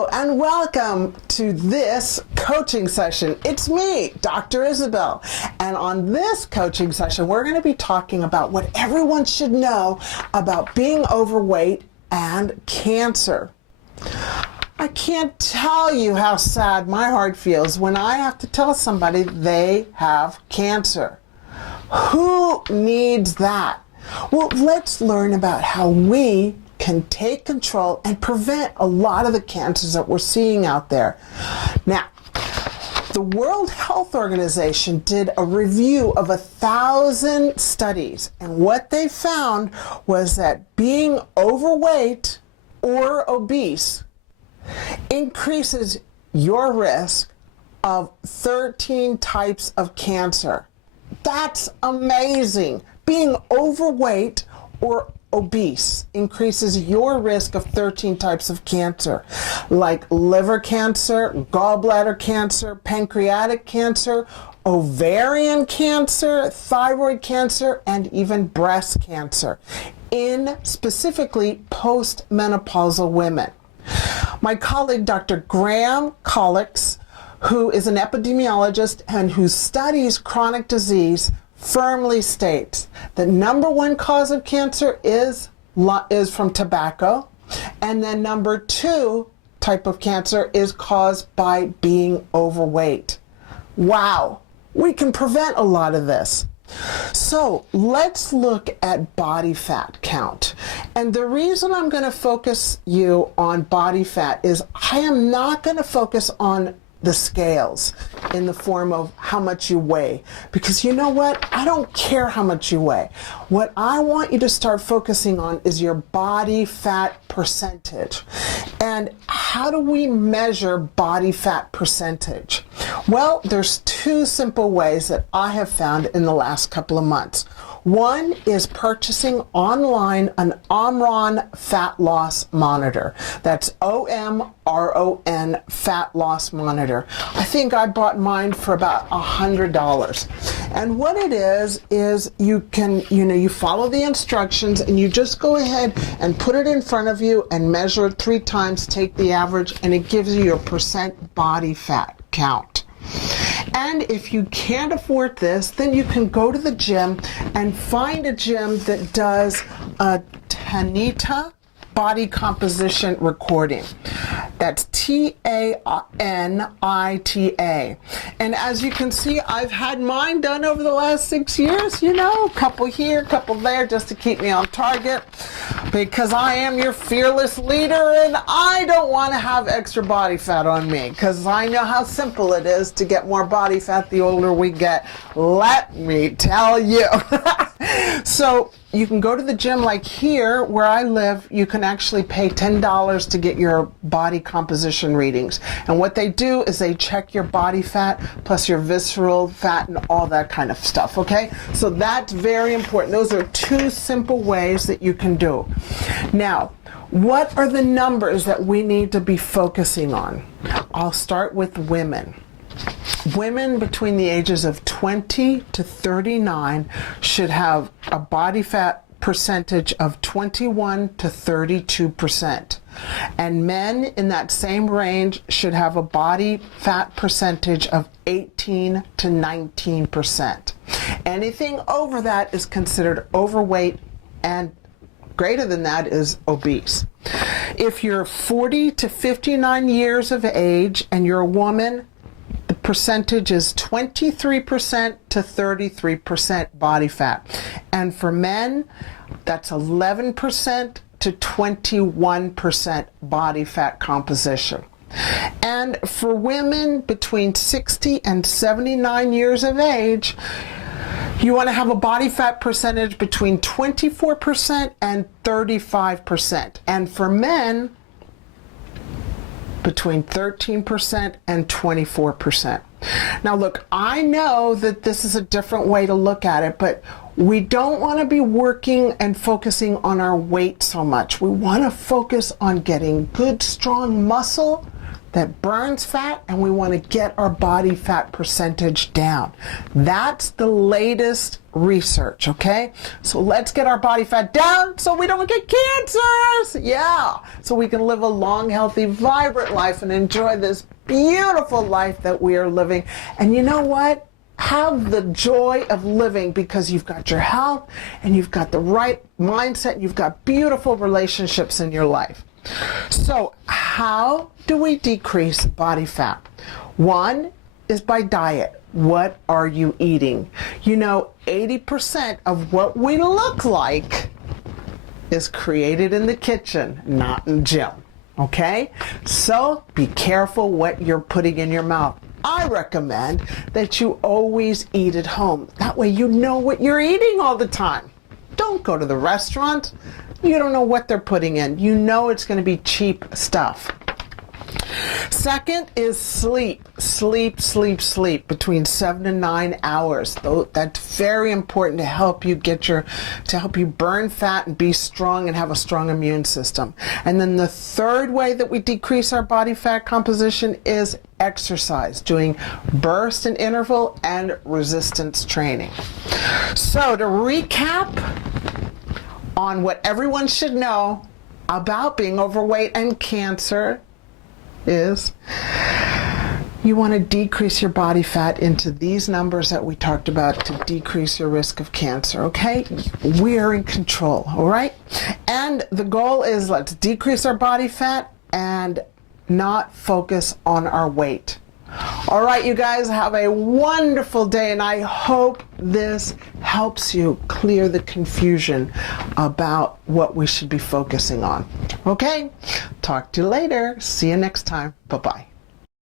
Hello and welcome to this coaching session. It's me, Dr. Isabel, and on this coaching session we're going to be talking about what everyone should know about being overweight and cancer. I can't tell you how sad my heart feels when I have to tell somebody they have cancer. Who needs that? Well, let's learn about how we can take control and prevent a lot of the cancers that we're seeing out there. Now, the World Health Organization did a review of 1,000 studies, and what they found was that being overweight or obese increases your risk of 13 types of cancer. That's amazing. Being overweight or obese increases your risk of 13 types of cancer, like liver cancer, gallbladder cancer, pancreatic cancer, ovarian cancer, thyroid cancer, and even breast cancer, in specifically post-menopausal women. My colleague, Dr. Colditz, who is an epidemiologist and who studies chronic disease, firmly states the number one cause of cancer is from tobacco, and then number two type of cancer is caused by being overweight. Wow, we can prevent a lot of this. So let's look at body fat count. And the reason I'm going to focus you on body fat is I am not going to focus on the scales in the form of how much you weigh, because you know what? I don't care how much you weigh. What I want you to start focusing on is your body fat percentage. And how do we measure body fat percentage? Well, there's two simple ways that I have found in the last couple of months. One is purchasing online an Omron fat loss monitor. That's OMRON fat loss monitor. I think I bought mine for about $100. And what it is you can, you follow the instructions and you just go ahead and put it in front of you and measure it 3 times, take the average, and it gives you your percent body fat count. And if you can't afford this, then you can go to the gym and find a gym that does a Tanita body composition recording. That's Tanita. And as you can see, I've had mine done over the last 6 years, a couple here, a couple there, just to keep me on target, because I am your fearless leader and I don't want to have extra body fat on me, because I know how simple it is to get more body fat the older we get. Let me tell you. So you can go to the gym, like here where I live, you can actually pay $10 to get your body composition readings. And what they do is they check your body fat plus your visceral fat and all that kind of stuff, okay? So that's very important. Those are 2 simple ways that you can do. Now, what are the numbers that we need to be focusing on? I'll start with women. Women between the ages of 20 to 39 should have a body fat percentage of 21 to 32%. And men in that same range should have a body fat percentage of 18 to 19%. Anything over that is considered overweight, and greater than that is obese. If you're 40 to 59 years of age and you're a woman, the percentage is 23% to 33% body fat. And for men, that's 11% to 21% body fat composition. And for women between 60 and 79 years of age, you want to have a body fat percentage between 24% and 35%. And for men, between 13% and 24%. Now look, I know that this is a different way to look at it, but we don't want to be working and focusing on our weight so much. We want to focus on getting good, strong muscle, that burns fat, and we want to get our body fat percentage down. That's the latest research, okay? So let's get our body fat down so we don't get cancers. Yeah, so we can live a long, healthy, vibrant life and enjoy this beautiful life that we are living. And you know what? Have the joy of living, because you've got your health and you've got the right mindset, you've got beautiful relationships in your life. So how do we decrease body fat? One is by diet. What are you eating? You know, 80% of what we look like is created in the kitchen, not in the gym. Okay? So be careful what you're putting in your mouth. I recommend that you always eat at home. That way you know what you're eating all the time. Don't go to the restaurant. You don't know what they're putting in. You know it's going to be cheap stuff. Second is sleep. Sleep between 7 and 9 hours. That's very important to help you burn fat and be strong and have a strong immune system. And then the third way that we decrease our body fat composition is exercise, doing burst and interval and resistance training. So to recap on what everyone should know about being overweight and cancer is you want to decrease your body fat into these numbers that we talked about to decrease your risk of cancer, okay? We are in control, all right? And the goal is let's decrease our body fat and not focus on our weight. All right, you guys, have a wonderful day, and I hope this helps you clear the confusion about what we should be focusing on. Okay? Talk to you later. See you next time. Bye-bye.